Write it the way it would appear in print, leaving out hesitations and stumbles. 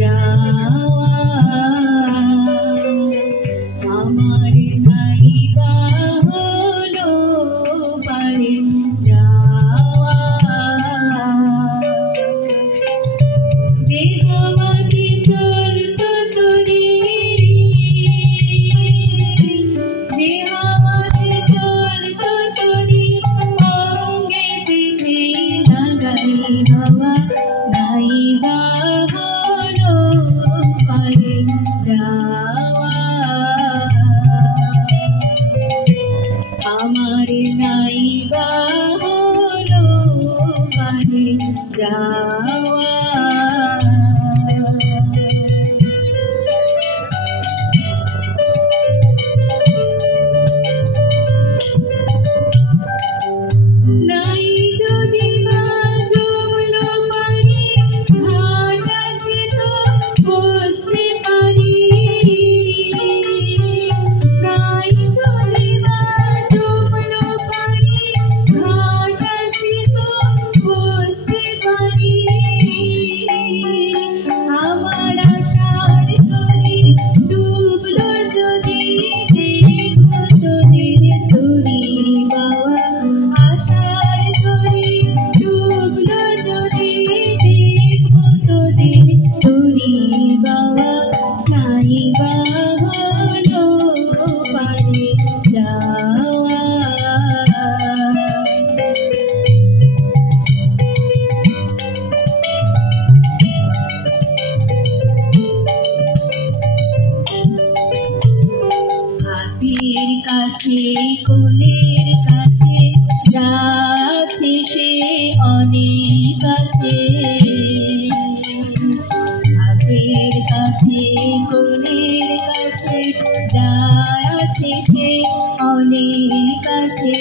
যাওয়া আমার নাই বা হলো পারে যাওয়া যে হাওয়াতে চলতো তোরে যে হাওয়াতে চলতো তোরে অঙ্গেতে সেই লাগাই হাওয়া নাই বা হলো পারে যাওয়া আমার নাই বা হলো পারে যাওয়া নাই যদি বা জমলো পানি ঘাট আছে তো বসতে পারি নাই যদি বা জমলো পানি ঘাট আছে তো বসতে পারি আমার আশার তরি ডুবলো যদি দেখবো তোদের তরি বাবা আশার তরি ডুবলো যদি দেখবো তোদের তরি বাবা নাই বা হলো পারে যাওয়া হাতের কাছে কোলের কাছে যা আছে সে অনেক আছে হাতের কাছে কোলের কাছে যা আছে সে অনেক আছে